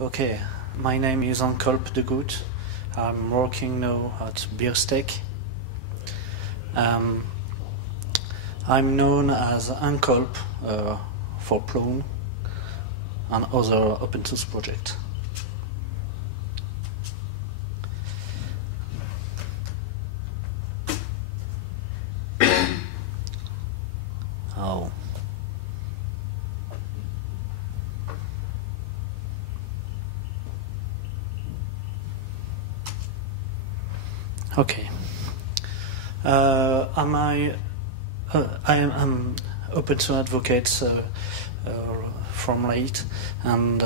Okay, my name is Encolpe Degoute. I'm working now at Beersteak. I'm known as Encolpe for Plone and other open source projects. Oh. Okay. I'm open source advocate from late, and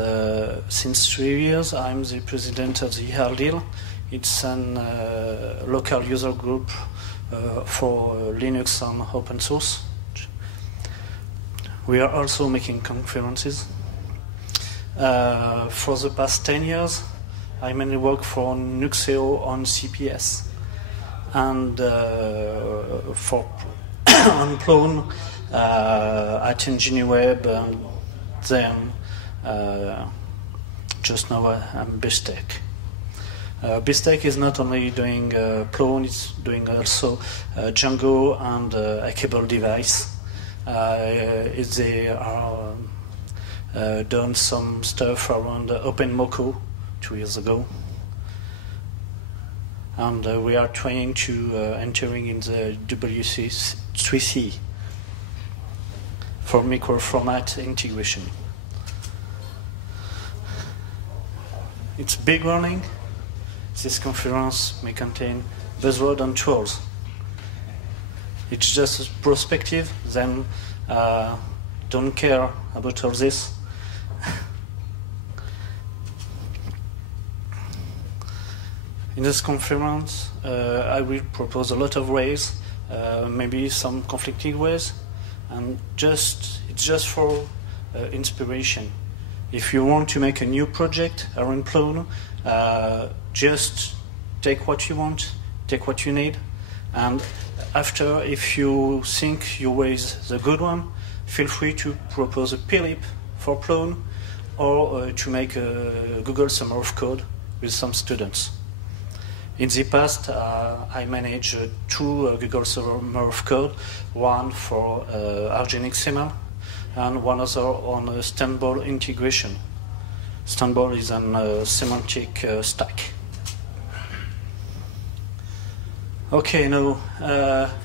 since 3 years I'm the president of the HALDIL. It's a local user group for Linux and open source. We are also making conferences. For the past 10 years, I mainly work for Nuxeo on CPS, and for on Plone at EngineWeb, and then just now I'm Beersteak. Beersteak is not only doing Plone, it's doing also Django and a cable device. They are done some stuff around OpenMoko 2 years ago, and we are trying to entering in the W3C for micro format integration. It's big warning. This conference may contain buzzwords and tools. It's just a perspective, then don't care about all this. In this conference, I will propose a lot of ways, maybe some conflicting ways, and it's just for inspiration. If you want to make a new project around Plone, just take what you want, take what you need, and after, if you think your way is the good one, feel free to propose a plib for Plone, or to make a Google Summer of Code with some students. In the past, I managed 2 Google Summer of Code, one for RGNXML and one other on Standball integration. Standball is a semantic stack. Okay, now,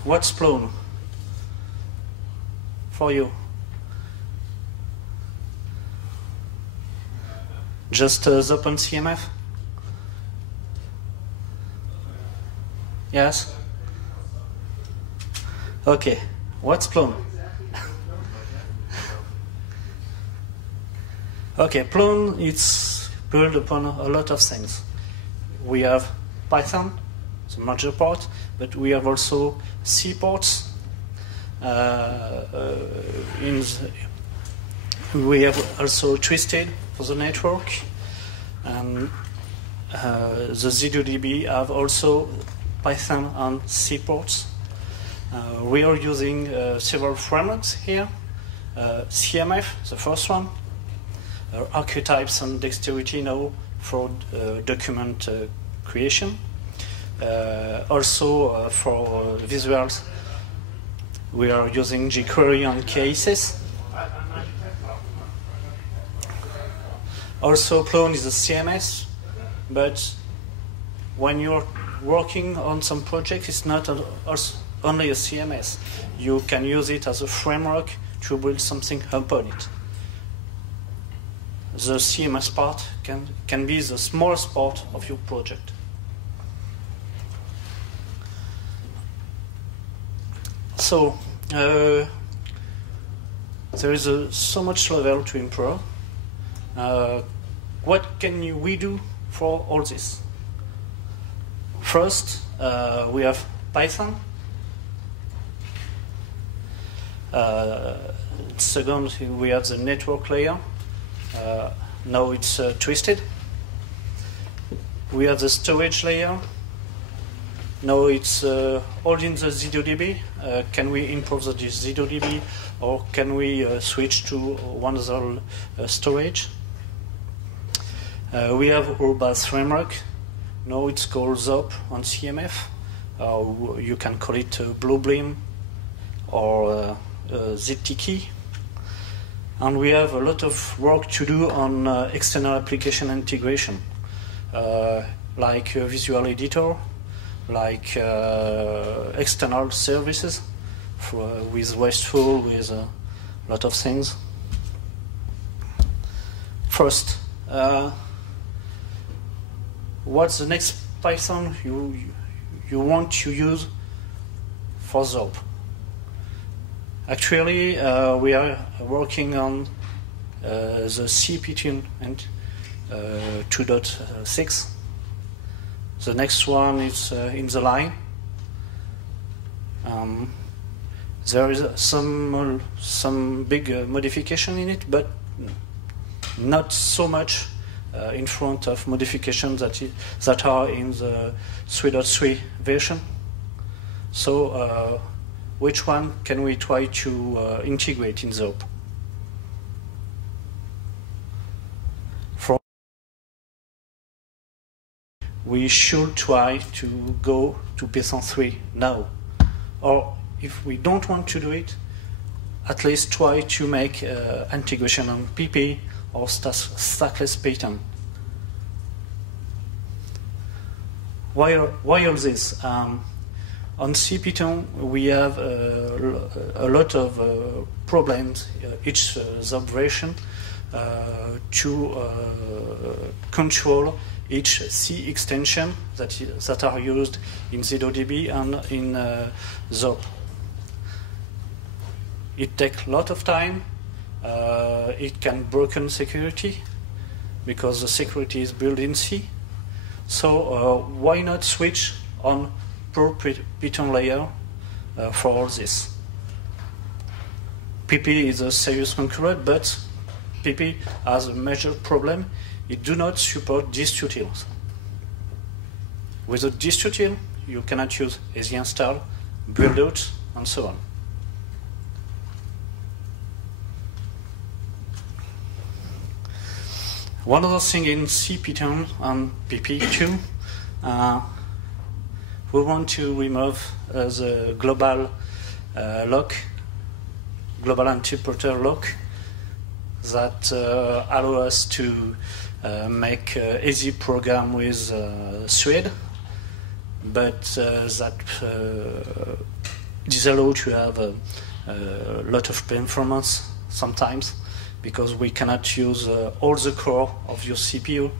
what's Plone for you? Just Zope and CMF? Yes? Okay, what's Plone? Okay, Plone, it's built upon a lot of things. We have Python, the major part, but we have also C ports. We have also Twisted for the network, and the ZDB have also Python and C ports. We are using several frameworks here. CMF, the first one. Archetypes and dexterity now for document creation. Also for visuals, we are using jQuery and cases. Also, Plone is a CMS, but when you're working on some project, it's not only a CMS. You can use it as a framework to build something upon it. The CMS part can be the smallest part of your project. So, there is so much level to improve. What can we do for all this? First, we have Python. Second, we have the network layer. Now it's Twisted. We have the storage layer. Now it's all in the ZDB. Can we improve the ZDB, or can we switch to one other storage? We have our base framework. Now it's called Zope on CMF. You can call it Bluebeam or ZTKey. And we have a lot of work to do on external application integration, like Visual Editor, like external services with RESTful, with a lot of things. First, what's the next Python you want to use for Zope? Actually, we are working on the C Python and 2.6. The next one is in the line. There is some big modification in it, but not so much in front of modifications that are in the 3.3 version. So which one can we try to integrate in Zope? We should try to go to Python 3 now. Or if we don't want to do it, at least try to make integration on PP or stackless Python. Why all this? On C Python, we have a lot of problems each Zope version to control each C extension that are used in ZODB and in Zope. It takes a lot of time. It can broken security because the security is built in C. So why not switch on per Python layer for all this? PP is a serious concurrent, but PP has a major problem. It do not support distutils. With a distutil, you cannot use easy install, build out, and so on. One other thing in C Python and PP too, we want to remove the global lock, global interpreter lock that allow us to make easy program with thread, but that disallow to have a lot of performance sometimes, because we cannot use all the core of your CPU.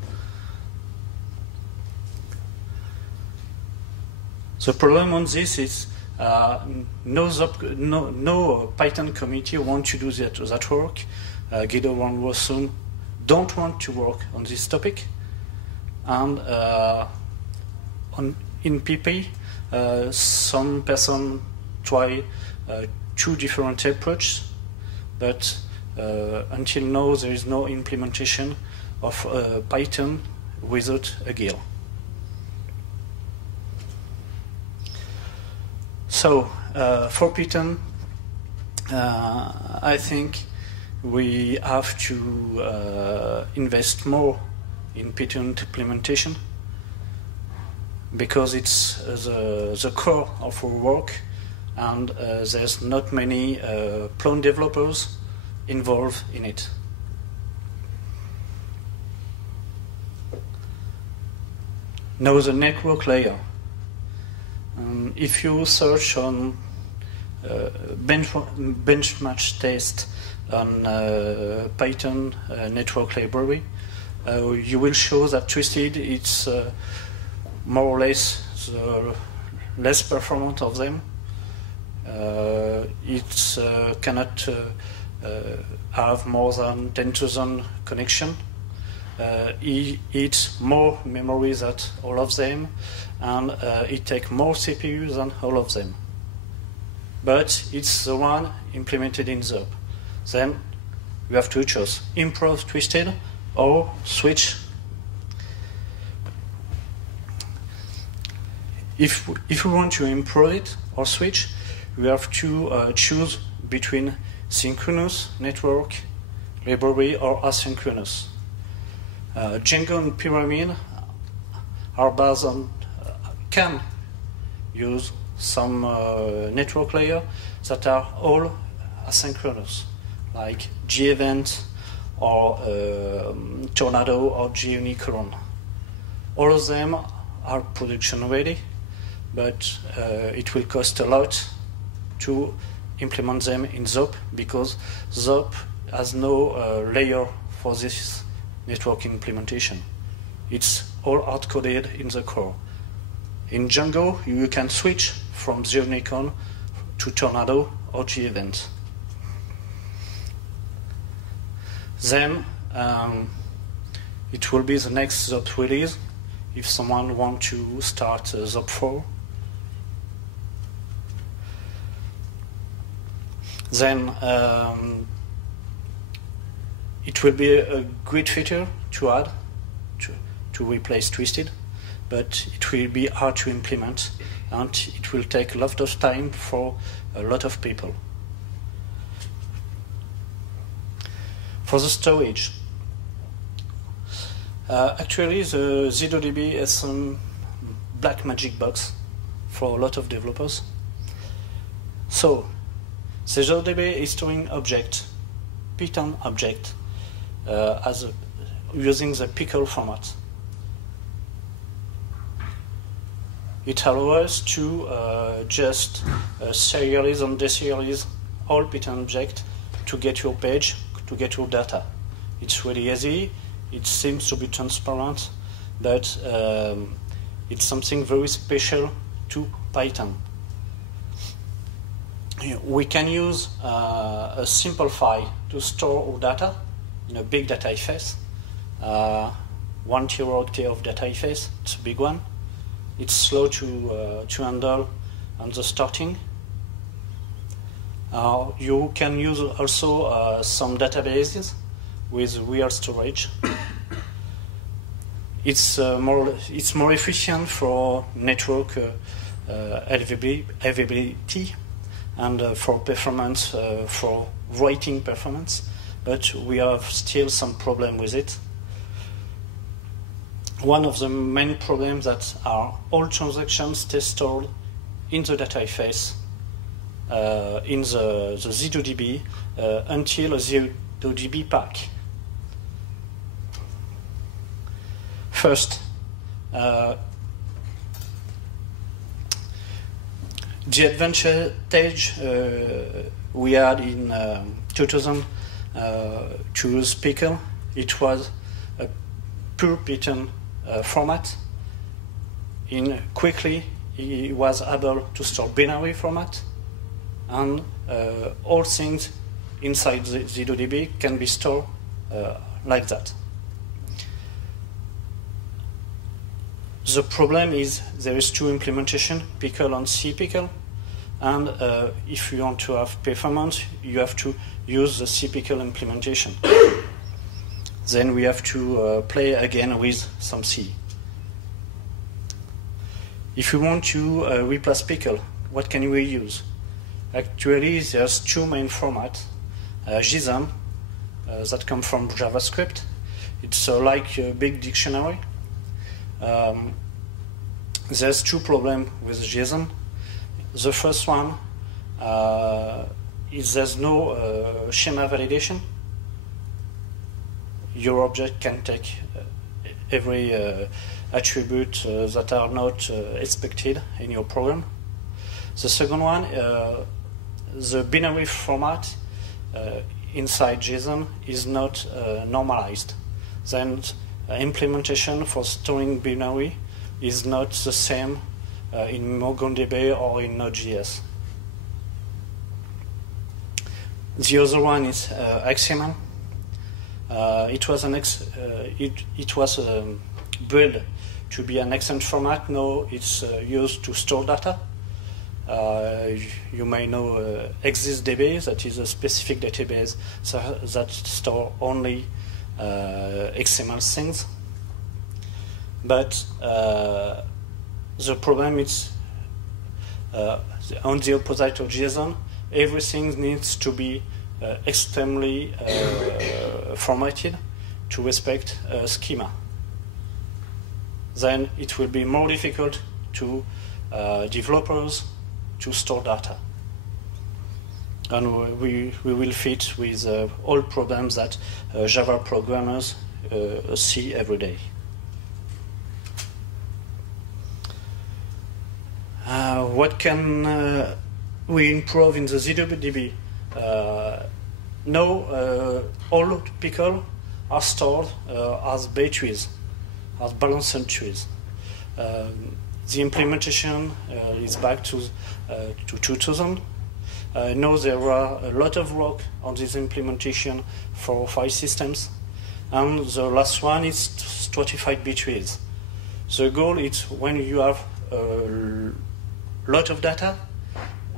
The problem on this is no Python community want to do that work. Guido and Rossum don't want to work on this topic. And in PP, some person try two different approaches, but until now there is no implementation of Python without a GIL. So for Python, I think we have to invest more in Python implementation, because it's the core of our work, and there's not many Plone developers involved in it. Now the network layer. If you search on benchmark test on Python network library, you will show that Twisted it's more or less the less performant of them. It cannot have more than 10,000 connection. It eats more memory than all of them, and it takes more CPU than all of them. But it's the one implemented in Zope. Then you have to choose improve Twisted or switch. If we want to improve it or switch, we have to choose between synchronous network library or asynchronous. Django and Pyramid are based on can use some network layer that are all asynchronous, like G-Event or Tornado or G-Unicorn. All of them are production ready, but it will cost a lot to implement them in Zope, because Zope has no layer for this network implementation. It's all hard-coded in the core. In Django, you can switch from G-Unicorn to Tornado or G-Event. Then it will be the next Zope release if someone wants to start Zope 4. Then it will be a great feature to add to replace Twisted, but it will be hard to implement, and it will take a lot of time for a lot of people. For the storage, actually the ZODB is some black magic box for a lot of developers. So the ZODB is storing object, Python object, using the pickle format. It allows us to just serialize and deserialize all Python objects to get your page, to get your data. It's really easy, it seems to be transparent, but it's something very special to Python. We can use a simple file to store our data in a big data face. 1 teraoctet of data face, it's a big one. It's slow to handle on the starting. You can use also some databases with real storage. It's more efficient for network availability and for performance, for writing performance, but we have still some problem with it. One of the main problems that are all transactions stored in the data face in the ZODB until a ZODB pack. First, the advantage we had in 2000 to use Pickle, it was a pure Python format. Quickly, he was able to store binary format, and all things inside the ZODB can be stored like that. The problem is there is two implementation, Pickle and cPickle, and if you want to have performance, you have to use the cPickle implementation. Then we have to play again with some C. If we want to replace Pickle, what can we use? Actually, there's two main formats. JSON, that come from JavaScript. It's like a big dictionary. There's two problems with JSON. The first one is there's no schema validation. Your object can take every attribute that are not expected in your program. The second one, the binary format inside JSON is not normalized. Then implementation for storing binary is not the same in MongoDB or in Node.js. The other one is XML. It was built to be an XML format. Now it's used to store data. You may know ExistDB, that is a specific database that store only XML things. But the problem is on the opposite of JSON, everything needs to be extremely formatted to respect a schema. Then it will be more difficult to developers to store data. And we will fit with all problems that Java programmers see every day. What can we improve in the ZDB? Now all pickles are stored as bay trees, as balanced trees. The implementation is back to 2000. Now there are a lot of work on this implementation for file systems, and the last one is stratified B trees. The goal is when you have a lot of data,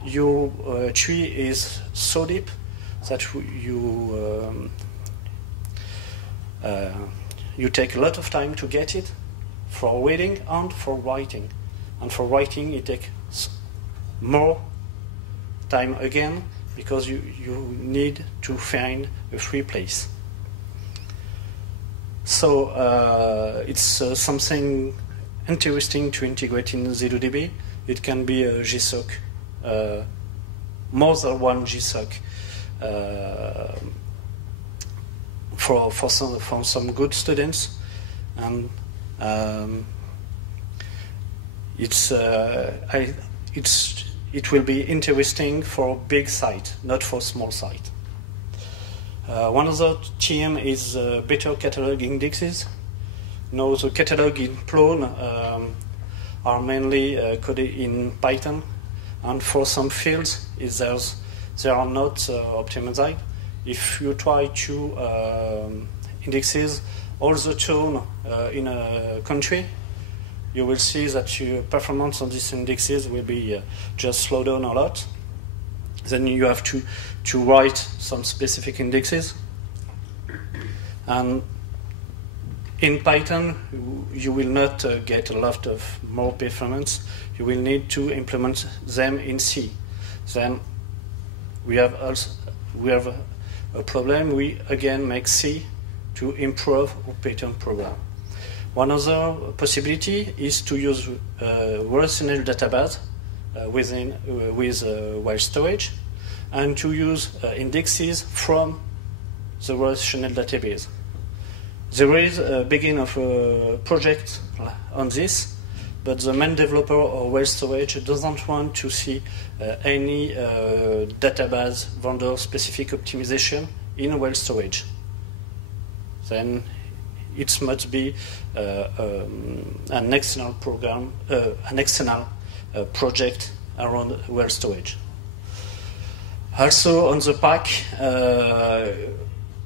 your tree is so deep that you take a lot of time to get it for reading and for writing. And for writing, it takes more time again because you need to find a free place. So it's something interesting to integrate in ZDB. It can be a GSOC, more than one GSOC. For some good students, and it will be interesting for big site, not for small site. One other theme is better catalog indexes. Now the catalog in Plone are mainly coded in Python, and for some fields they are not optimized. If you try to indexes all the tone in a country, you will see that your performance on these indexes will be just slow down a lot. Then you have to write some specific indexes. And in Python, you will not get a lot of more performance. You will need to implement them in C. Then we have a problem. We again make C to improve our Python program. One other possibility is to use relational database with wire storage, and to use indexes from the relational database. There is a beginning of a project on this, but the main developer of wire storage doesn't want to see any database vendor specific optimization in wire storage. Then it must be an external program, an external project around wire storage. Also on the pack,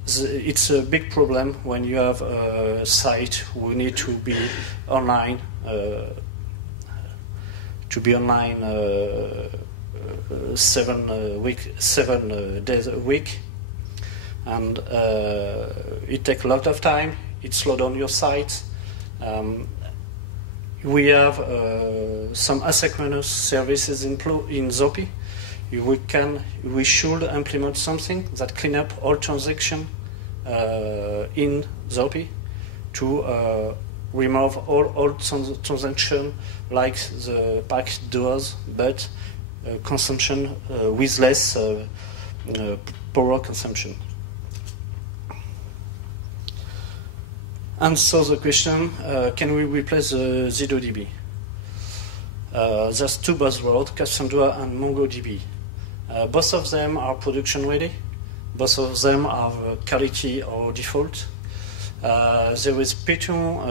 it's a big problem when you have a site who need to be online, 7 days a week, and it takes a lot of time. It slows down your site. We have some asynchronous services in Zope. We should implement something that clean up all transactions in Zope to remove all transactions like the pack does, but consumption with less power consumption. And so the question, can we replace the ZDB? There's two buzzwords, Cassandra and MongoDB. Both of them are production ready. Both of them have quality or default. There is Python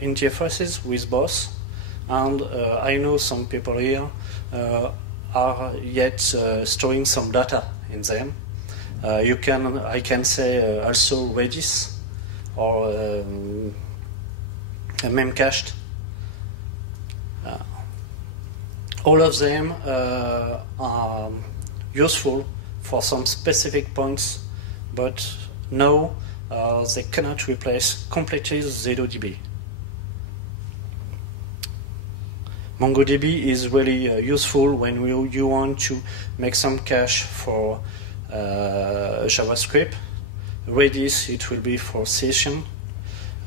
interfaces with both, and I know some people here are yet storing some data in them. I can say also Redis or Memcached. All of them are useful for some specific points, but no, they cannot replace completely ZDB. MongoDB is really useful when you want to make some cache for JavaScript. Redis, it will be for session,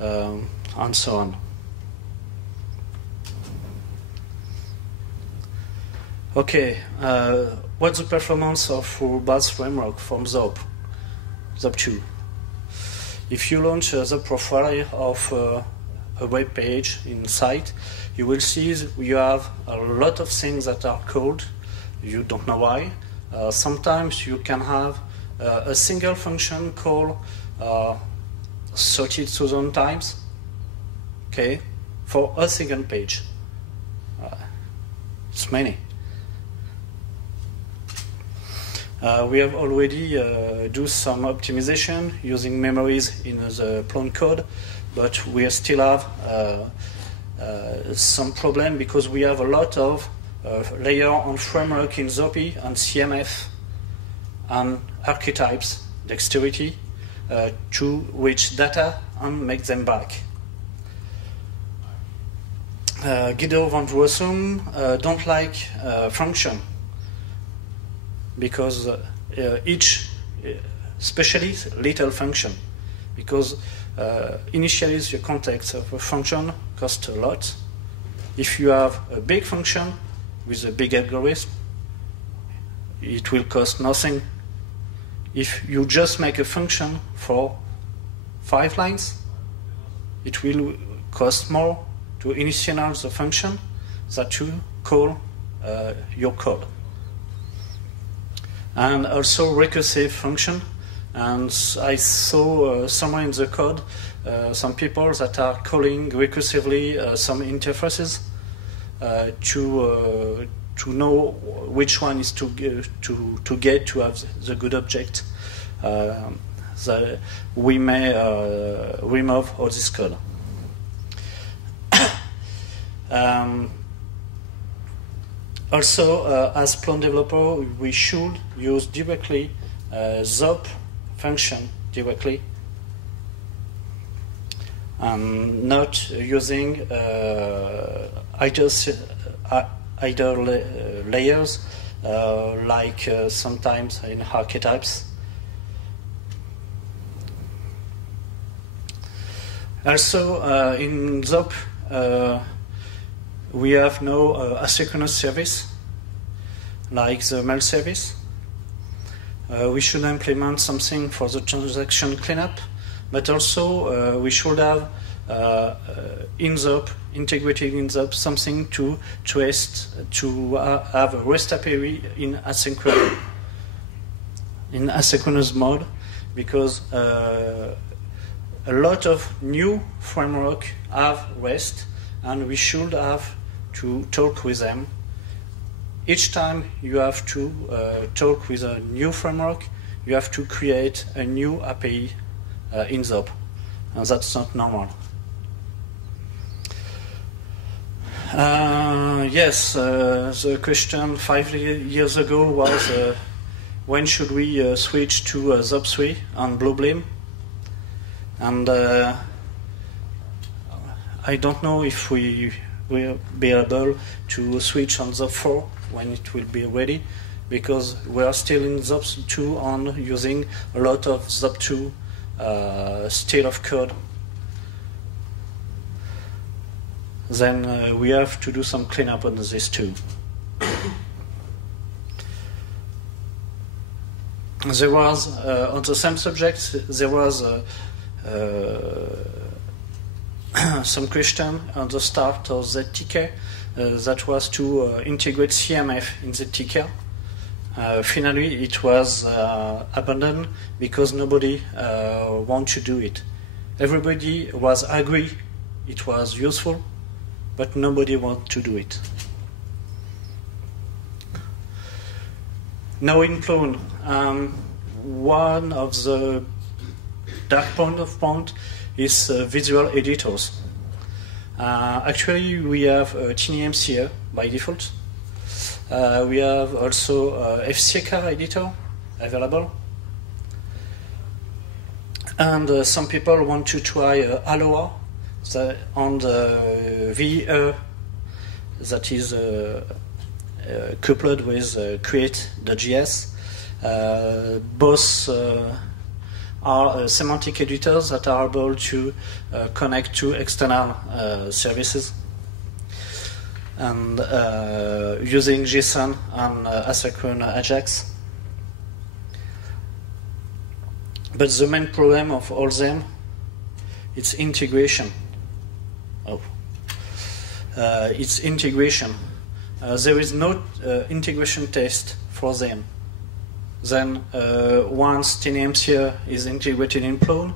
and so on. Okay, what's the performance of our base framework from Zope 2? If you launch the profile of a web page in site, you will see you have a lot of things that are called. You don't know why. Sometimes you can have a single function called 30,000 times, okay, for a single page. It's many. We have already do some optimization using memories in the Plone code, but we still have some problem because we have a lot of layer on framework in Zope and CMF and archetypes, dexterity, to reach data and make them back. Guido van Rossum don't like function because each, especially little function, because initially the context of a function costs a lot. If you have a big function with a big algorithm, it will cost nothing. If you just make a function for 5 lines, it will cost more to initialize the function that you call your code. And also recursive function. And I saw somewhere in the code some people that are calling recursively some interfaces to know which one is to get to have the good object. We may remove all this code. Also, as Plone developer, we should use directly Zope function directly, and not using either layers like sometimes in archetypes. Also, in Zope, we have no asynchronous service like the mail service. We should implement something for the transaction cleanup, but also we should have in Zope, integrated in Zope, something to trace, to have a REST API in asynchronous mode, because a lot of new framework have REST, and we should have to talk with them. Each time you have to talk with a new framework, you have to create a new API in Zope, and that's not normal. Yes, the question 5 years ago was when should we switch to Zope 3 on Bluebeam? And I don't know if we will be able to switch on Zope 4 when it will be ready, because we are still in Zope 2 on using a lot of Zope 2 style of code. Then we have to do some cleanup on this too. There was, on the same subject, there was some question on the start of ZTK that was to integrate CMF in ZTK. Finally, it was abandoned because nobody wanted to do it. Everybody was agree it was useful, but nobody wanted to do it. Now in Plone, one of the dark point is visual editors. Actually, we have TinyMC here by default. We have also FCK editor available. And some people want to try Aloha on the VE that is coupled with create.js. Both are semantic editors that are able to connect to external services. And using JSON and asynchronous AJAX. But the main problem of all them, it's integration. It's integration. There is no integration test for them. Then once TNMs here is integrated in Plone,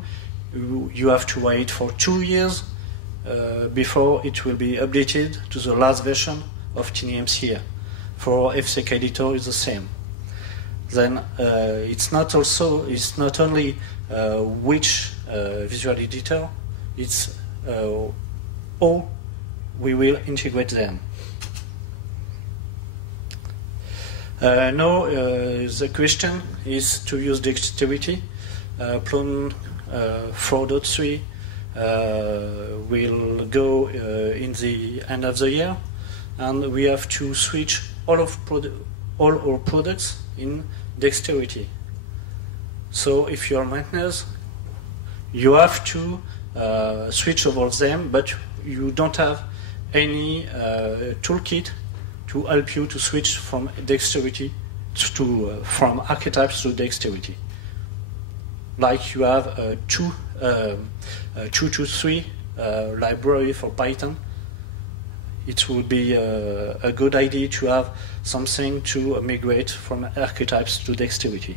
you have to wait for 2 years before it will be updated to the last version of TNMs here. For FCK editor, it's the same. Then it's not only which visual editor, it's how we will integrate them. Now the question is to use dexterity. Plone 4.3 will go in the end of the year, and we have to switch all our products in dexterity. So if you are maintainers, you have to switch over them, but you don't have any toolkit to help you to switch from dexterity to from archetypes to dexterity. Like you have a 223 library for Python, it would be a good idea to have something to migrate from archetypes to dexterity.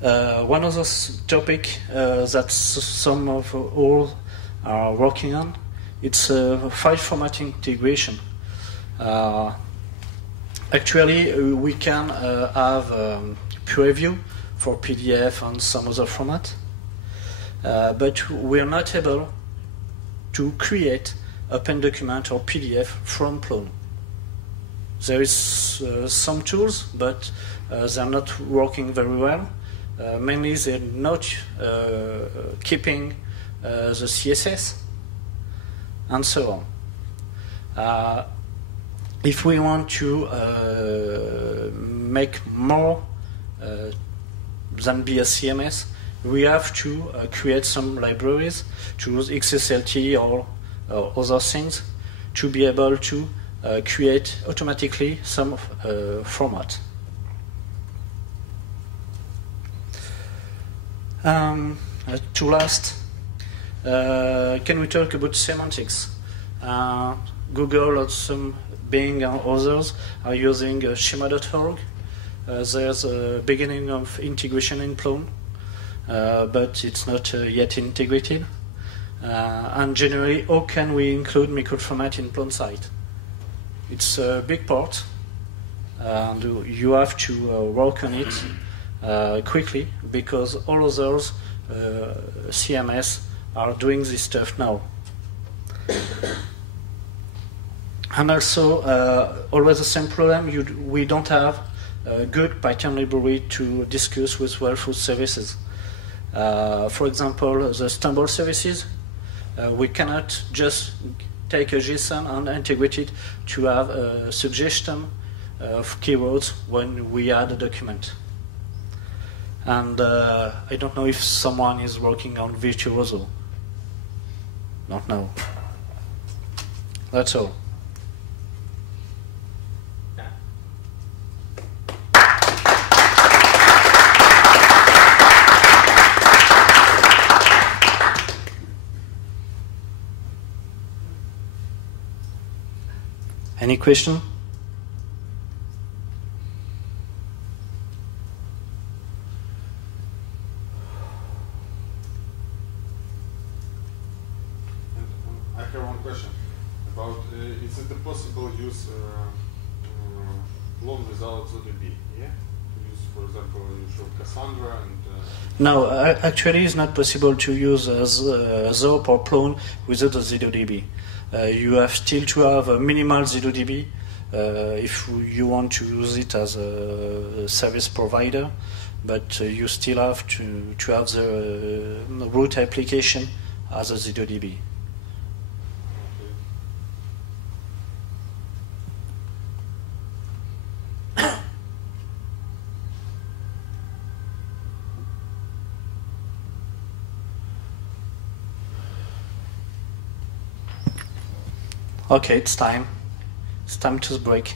One other topic that some of all are working on, it's file formatting integration. Actually, we can have preview for PDF and some other format, but we are not able to create open document or PDF from Plone. There is some tools, but they're not working very well. Mainly they're not keeping the CSS and so on. If we want to make more than be a CMS, we have to create some libraries, to use XSLT or other things, to be able to create automatically some format. To last, can we talk about semantics? Google or some Bing and others are using schema.org. There's a beginning of integration in Plone, but it's not yet integrated. And generally, how can we include microformat in Plone site? It's a big part, and you have to work on it quickly, because all others CMS are doing this stuff now. And also, always the same problem, we don't have a good Python library to discuss with well-food services. For example, the Stumble services, we cannot just take a JSON and integrate it to have a suggestion of keywords when we add a document. And I don't know if someone is working on Virtuoso. Don't know. That's all. Any question? I have one question about is it possible to use Plone without ZDB? Yeah, use, for example, you showed Cassandra and. No, actually, it's not possible to use Zope or Plone without the ZDB. You have still to have a minimal ZDB if you want to use it as a service provider, but you still have to have the root application as a ZDB. Okay, it's time. It's time to break.